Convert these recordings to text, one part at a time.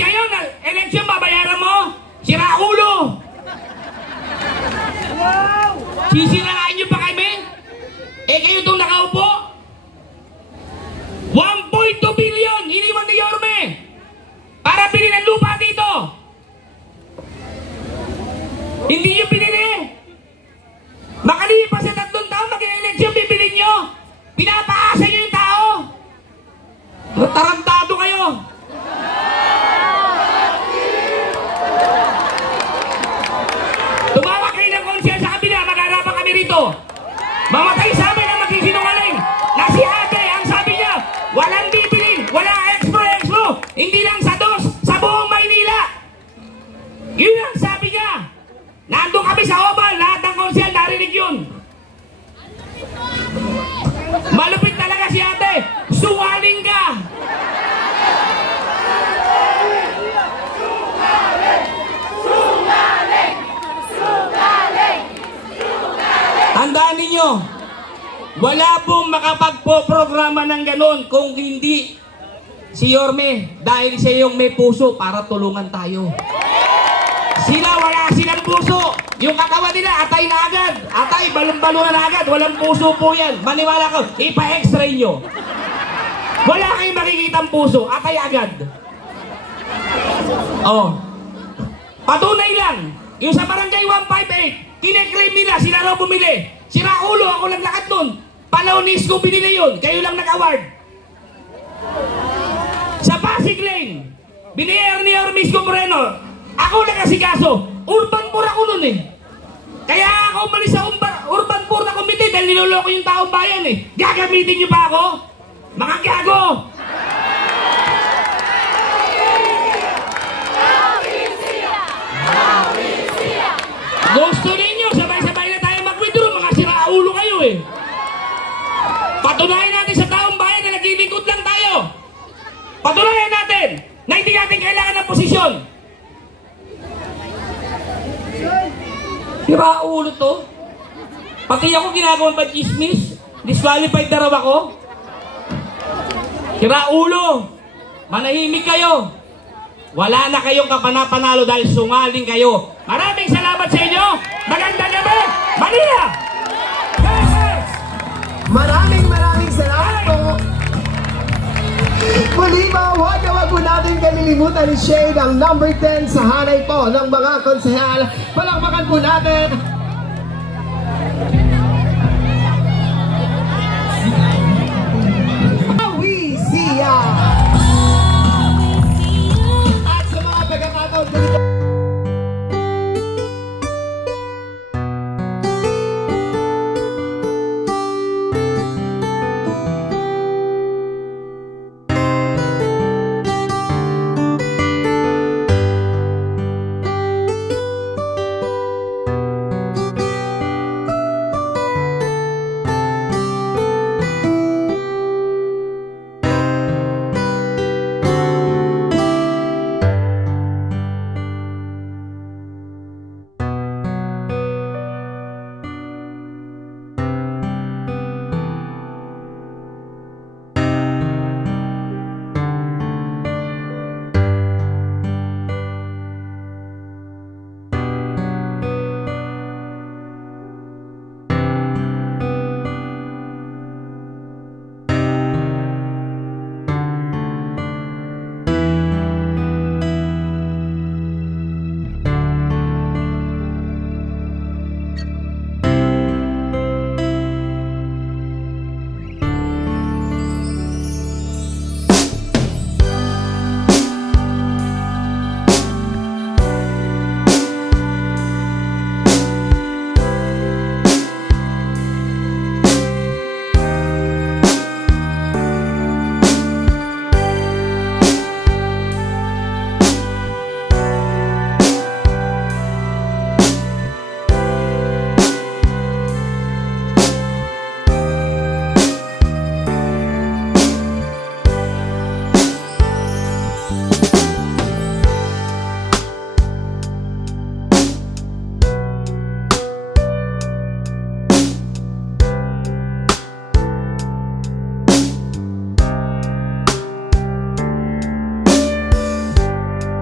ngayon, election babayaran mo? Sira ulo! Sisirain nyo pa kami? Eh kayo itong nakaupo? 1.2 billion iniwan ni Yorme para bilhin ang lupa dito. Hindi nyo pinili. Makalipas sa 3 taon, mag-election, bibilin nyo. Pinapaasa nyo yung tao. Tarantado kayo. Tumawag kayo ng konsyel sa kabila, mag-aarapan kami rito. Mamatay sa amin ang magsisinungaling. Na si ate, ang sabi niya, walang bibilin, wala expo. Hindi lang sa dos, sa buong Maynila. Yun ang sabi niya. Nandun kami sa Oval, lahat ng konsyel narinig yun. Malupit talaga si ate. Suwaling ka. Tandaan ninyo, wala pong makapagpo-programa ng ganun kung hindi si Yorme, dahil siya yung may puso para tulungan tayo. Sila wala silang puso. Yung katawan nila atay na agad. Atay, balon-balon na agad. Walang puso po yan. Maniwala ko, ipa-x-ray nyo. Wala kayong makikitang puso. Atay agad. Oh. Patunay lang. Yung sa barangay 158, kine-claim nila, sila raw bumili. Sira ulo, ako lang lakat nun. Panahon ni Isko binili yun. Kayo lang nag-award. Sa Pasig Lane, binili ni Isko Moreno. Ako nagkasikaso. Urban poor ako nun eh. Kaya ako umalis sa urban poor na komite dahil niloloko yung taong bayan eh. Gagamitin nyo pa ako? Mga gago! Gusto ninyo, sabay-sabay na tayo mag-withdraw. Mga siraulo kayo eh. Patunayan natin sa taong bayan na naglilingkod lang tayo. Patunayan natin na hindi natin kailangan ng posisyon. Sira ulo to. Pati ako ginagawang pa chismis. Disqualified na raw ako. Sira ulo. Manahimik kayo. Wala na kayong kapanapanalo dahil sungaling kayo. Maraming salamat sa inyo. Magandang gabi. Manila! Yes! Maraming salamat po. Muli ba, huwag po natin kalilimutan ni Shade ang number 10 sa hanay po ng mga konsehal. Palakpakan po natin. We see ya! At sa mga pagkakataon dito,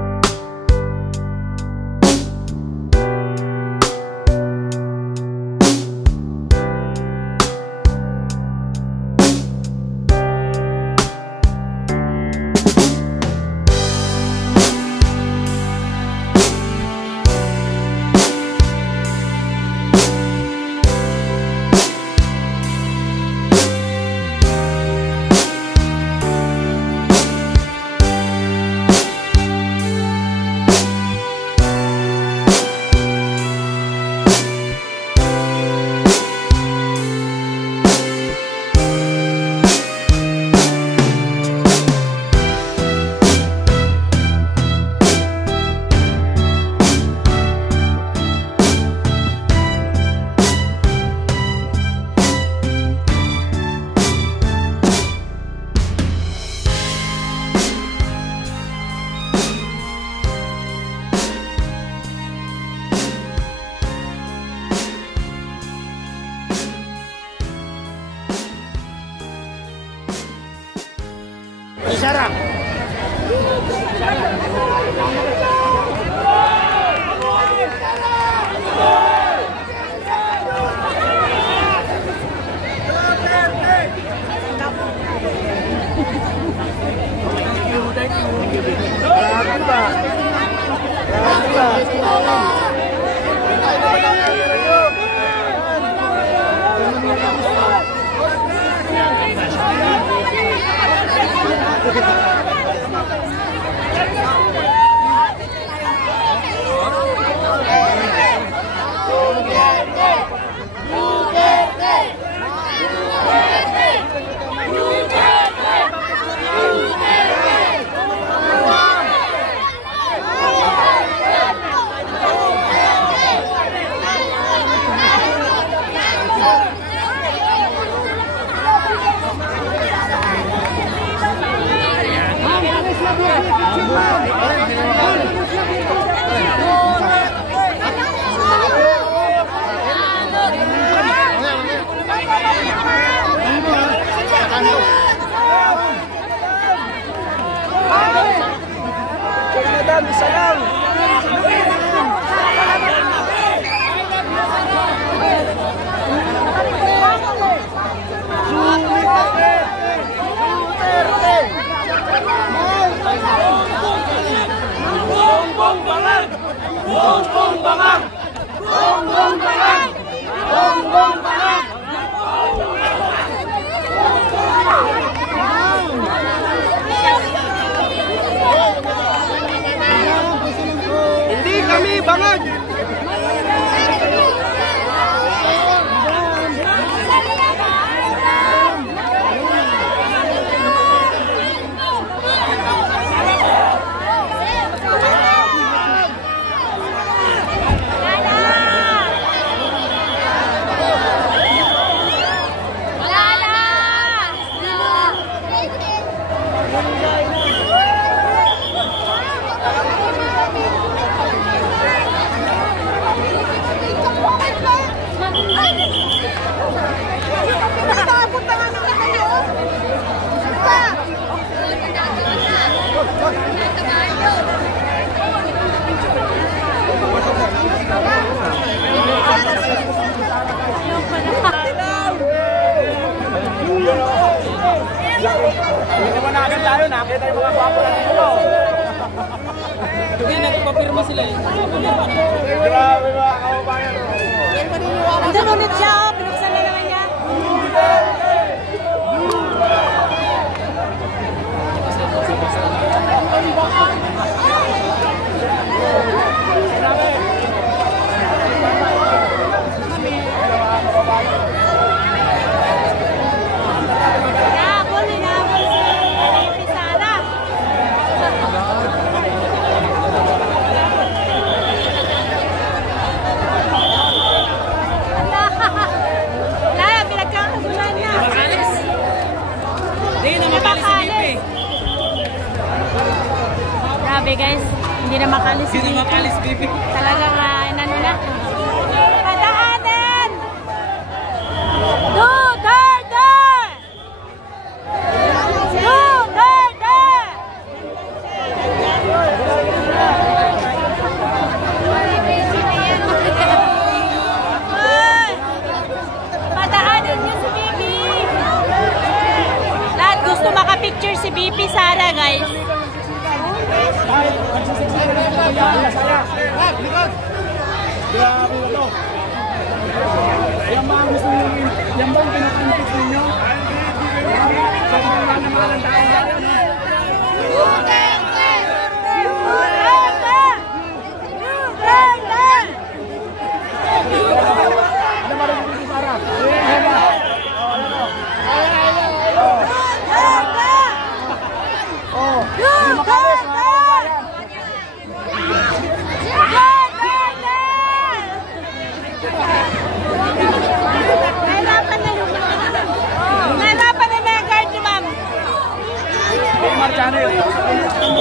Sara. Hindi kami bangag. Hindi naman agad tayo, nakita yung mga guwapo natin dito. Hindi, nagpapirma sila eh. Grabe mga kababayan. Andun ulit siya, oh. Pinuksan na naman niya. Grabe guys, hindi na makalis. Hindi na makalis, baby. Talagang inano na. Padaanan! Duterte! Duterte! Padaanan niyo si Bibi. Lahat gusto makapicture si Bibi Sara guys. Grabe na to. Yan ba ang gusto nyo? Yan ba ang pinakantik ninyo? Sa mga namalan tayo. Ano ba rin yung Sara? Oh, hindi makalis mga kababayan. Nahirapan na na guard ni ma'am. Marchana yun.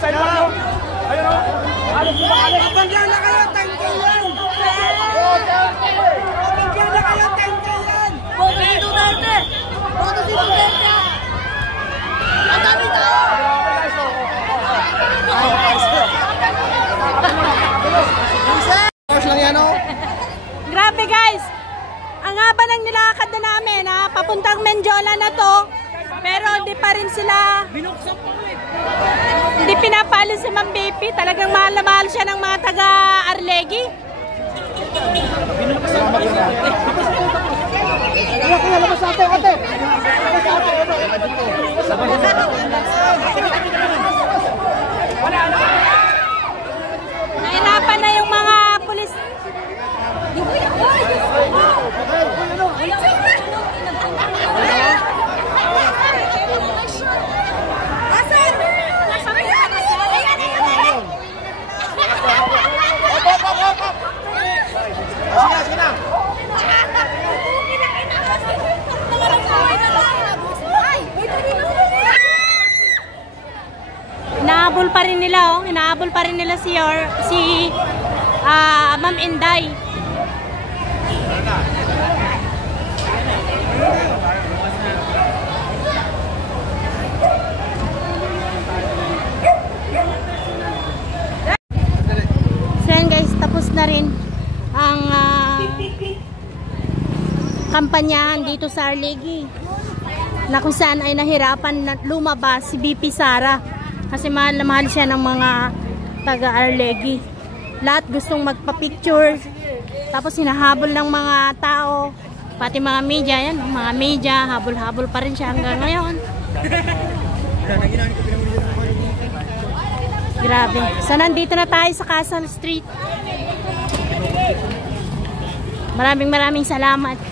sa inyo. Ayun o. Alis mo, alis. Pabagyan na kayo, 10K yan! Pabagyan na kayo, 10K yan! Boto si Duterte! Boto si Duterte! Ang dami tayo! Grabe guys! Ang haba ng nilakad na namin ha, papuntang Menjola na to. Pero hindi pa rin sila, hindi pinapalo si Ma'am BP. Talagang mahal na mahal siya ng mga taga-Arlegui. Nahirapan na yung mga pulis. Inaabol pa rin nila, oh. Inaabol pa rin nila si Ma'am Inday. So yan guys, tapos na rin ang kampanyahan dito sa Arlegui, na kung saan ay nahirapan na lumabas si BP Sara kasi mahal na mahal siya ng mga taga-Arlegui. Lahat gustong magpa-picture, tapos hinahabol ng mga tao, pati mga media. Yan, mga media, habol-habol pa rin siya hanggang ngayon. Grabe. So nandito na tayo sa Quezon Street. Maraming salamat.